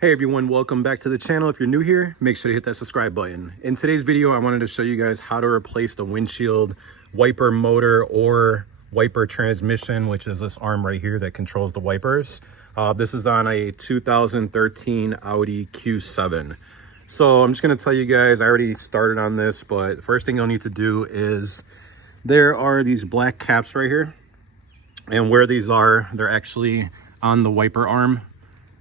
Hey everyone, welcome back to the channel. If you're new here, make sure to hit that subscribe button. In today's video, I wanted to show you guys how to replace the windshield wiper motor or wiper transmission, which is this arm right here that controls the wipers. This is on a 2013 Audi Q7. So I'm just going to tell you guys, I already started on this, but the first thing you'll need to do is there are these black caps right here. And where these are, they're actually on the wiper arm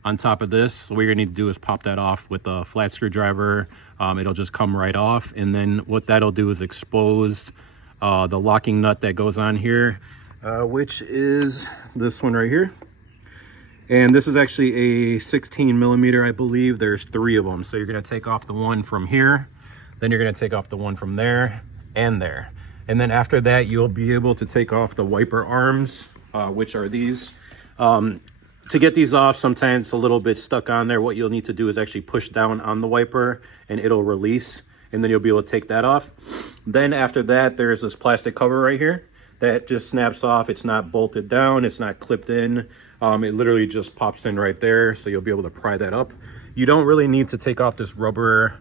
on top of this. So what you're gonna need to do is pop that off with a flat screwdriver. It'll just come right off. And then what that'll do is expose the locking nut that goes on here, which is this one right here. And this is actually a 16 millimeter, I believe. There's 3 of them. So you're gonna take off the one from here, then you're gonna take off the one from there and there. And then after that, you'll be able to take off the wiper arms, which are these. To get these off, sometimes it's a little bit stuck on there. What you'll need to do is actually push down on the wiper and it'll release, and then you'll be able to take that off. Then after that, there's this plastic cover right here that just snaps off. It's not bolted down, it's not clipped in. It literally just pops in right there, so you'll be able to pry that up. You don't really need to take off this rubber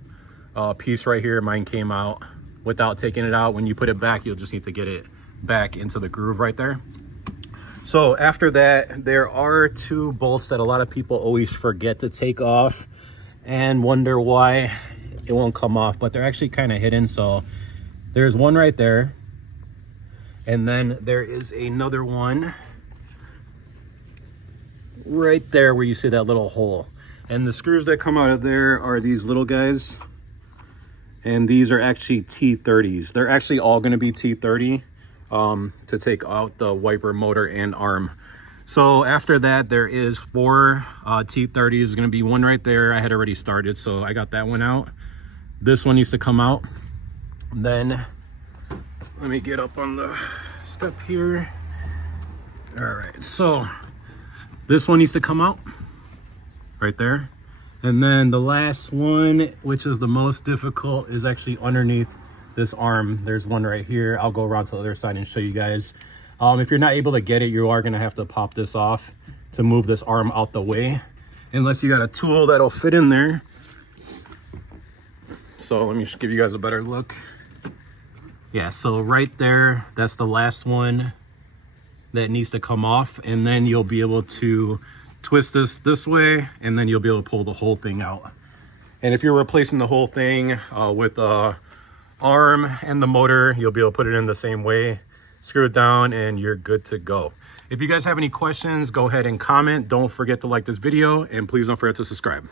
piece right here. Mine came out without taking it out. When you put it back, you'll just need to get it back into the groove right there. So after that, there are 2 bolts that a lot of people always forget to take off and wonder why it won't come off, but they're actually kind of hidden. So there's one right there, and then there is another one right there where you see that little hole. And the screws that come out of there are these little guys, and these are actually T30s. They're actually all going to be T30 to take out the wiper motor and arm. So after that, there is 4 T30s. There's going to be one right there. I had already started, so I got that one out. This one needs to come out. Then let me get up on the step here. All right, so this one needs to come out right there. And then the last one, which is the most difficult, is actually underneath this arm. There's one right here. I'll go around to the other side and show you guys. If you're not able to get it, you are gonna have to pop this off to move this arm out the way, unless you got a tool that'll fit in there. So let me just give you guys a better look. Yeah, so right there, that's the last one that needs to come off, and then you'll be able to twist this way, and then you'll be able to pull the whole thing out. And if you're replacing the whole thing with a arm and the motor, you'll be able to put it in the same way, screw it down, and you're good to go. If you guys have any questions, go ahead and comment. Don't forget to like this video, and please don't forget to subscribe.